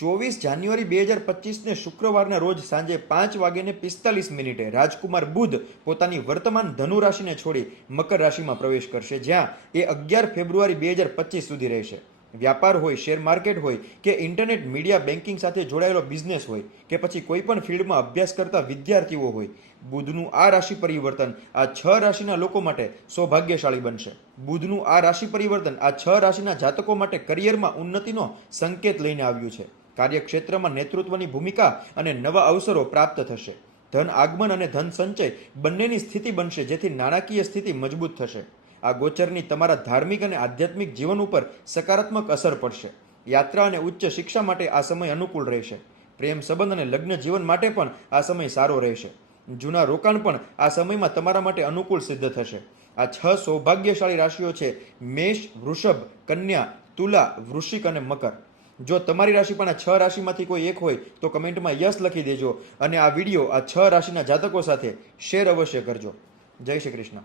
ચોવીસ જાન્યુઆરી બે હજાર પચીસને શુક્રવારના રોજ સાંજે પાંચ વાગ્યે પિસ્તાલીસ મિનિટે રાજકુમાર બુધ પોતાની વર્તમાન ધનુ રાશિને છોડી મકર રાશિમાં પ્રવેશ કરશે, જ્યાં એ અગિયાર ફેબ્રુઆરી બે હજાર પચીસ સુધી રહેશે. વ્યાપાર હોય, શેર માર્કેટ હોય કે ઇન્ટરનેટ મીડિયા બેન્કિંગ સાથે જોડાયેલો બિઝનેસ હોય કે પછી કોઈ પણ ફિલ્ડમાં અભ્યાસ કરતા વિદ્યાર્થીઓ હોય, બુધનું આ રાશિ પરિવર્તન આ છ રાશિના લોકો માટે સૌભાગ્યશાળી બનશે. બુધનું આ રાશિ પરિવર્તન આ છ રાશિના જાતકો માટે કરિયરમાં ઉન્નતિનો સંકેત લઈને આવ્યું છે. કાર્યક્ષેત્રમાં નેતૃત્વની ભૂમિકા અને નવા અવસરો પ્રાપ્ત થશે. ધન આગમન અને ધન સંચય બંનેની સ્થિતિ બનશે જેથી નાણાકીય સ્થિતિ મજબૂત થશે. આ ગોચરની તમારા ધાર્મિક અને આધ્યાત્મિક જીવન ઉપર સકારાત્મક અસર પડશે. યાત્રા અને ઉચ્ચ શિક્ષા માટે આ સમય અનુકૂળ રહેશે. પ્રેમ સંબંધ અને લગ્ન જીવન માટે પણ આ સમય સારો રહેશે. જૂના રોકાણ પણ આ સમયમાં તમારા માટે અનુકૂળ સિદ્ધ થશે. આ છ સૌભાગ્યશાળી રાશિઓ છે મેષ, વૃષભ, કન્યા, તુલા, વૃશ્ચિક અને મકર. જો તમારી રાશિ પણ આ છ રાશિમાંથી કોઈ એક હોય, તો કમેન્ટમાં યસ લખી દેજો અને આ વીડિયો આ છ રાશિના જાતકો સાથે શેર અવશ્ય કરજો. જય શ્રી કૃષ્ણ.